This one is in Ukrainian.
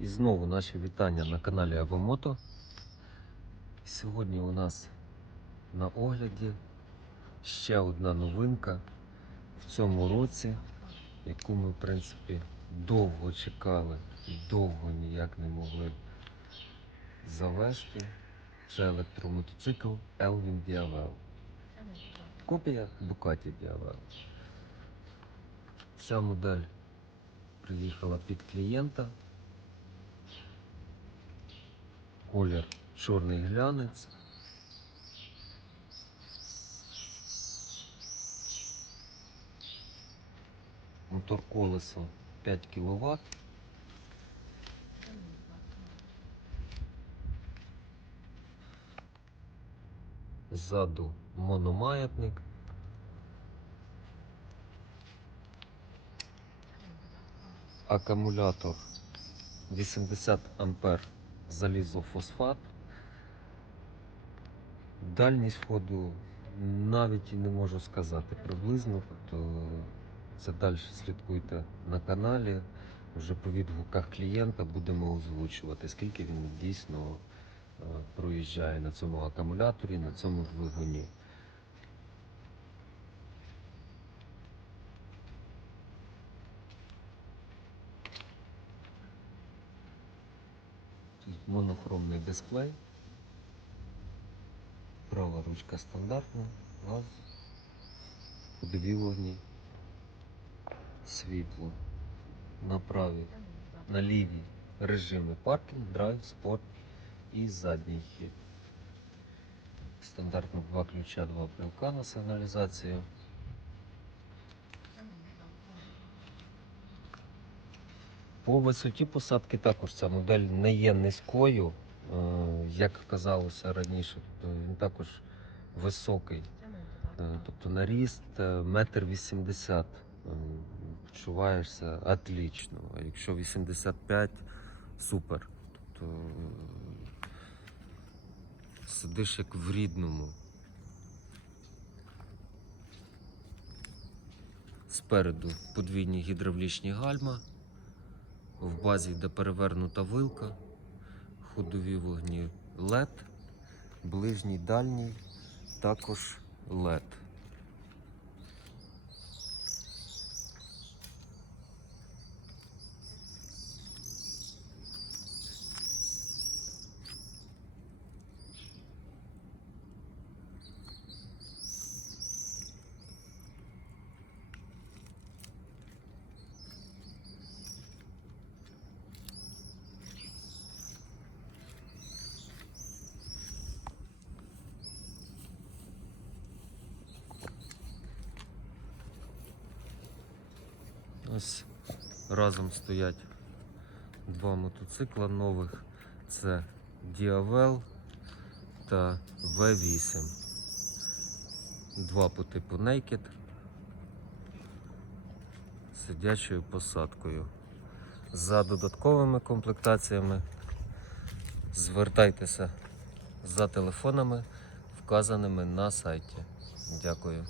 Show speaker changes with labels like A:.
A: І знову наші вітання на каналі Авомото. Сьогодні у нас на огляді ще одна новинка в цьому році, яку ми, в принципі, довго чекали і довго ніяк не могли завести. Це електромотоцикл Elvin Diavel. Копія Ducati Diavel. Ця модель приїхала під клієнта. Колір чорний глянець. Мотор колесо 5 кВт. Ззаду мономаятник. Акумулятор 80 ампер залізофосфат. Дальність ходу навіть і не можу сказати приблизно, то це далі слідкуйте на каналі. Вже по відгуках клієнта будемо озвучувати, скільки він дійсно е, проїжджає на цьому акумуляторі, на цьому двигуні. Монохромний дисплей. Права ручка стандартна, газ, вогні, світло. На правій, на лівій режими паркінг, драйв, спорт і задній хід. Стандартно два ключа, два брелка на сигналізацію. По висоті посадки також ця модель не є низькою, е, як казалося раніше. Тобто Він також високий. Е, Тобто на ріст е, метр вісімдесят. Почуваєшся отлично. А якщо 85, супер. Тобто сидиш як в рідному. Спереду подвійні гідравлічні гальма. В базі йде перевернута вилка, ходові вогні LED, ближній дальній також LED. Ось разом стоять два мотоцикла нових. Це Diavel та V8. Два по типу Naked сидячою посадкою. За додатковими комплектаціями звертайтеся за телефонами, вказаними на сайті. Дякую.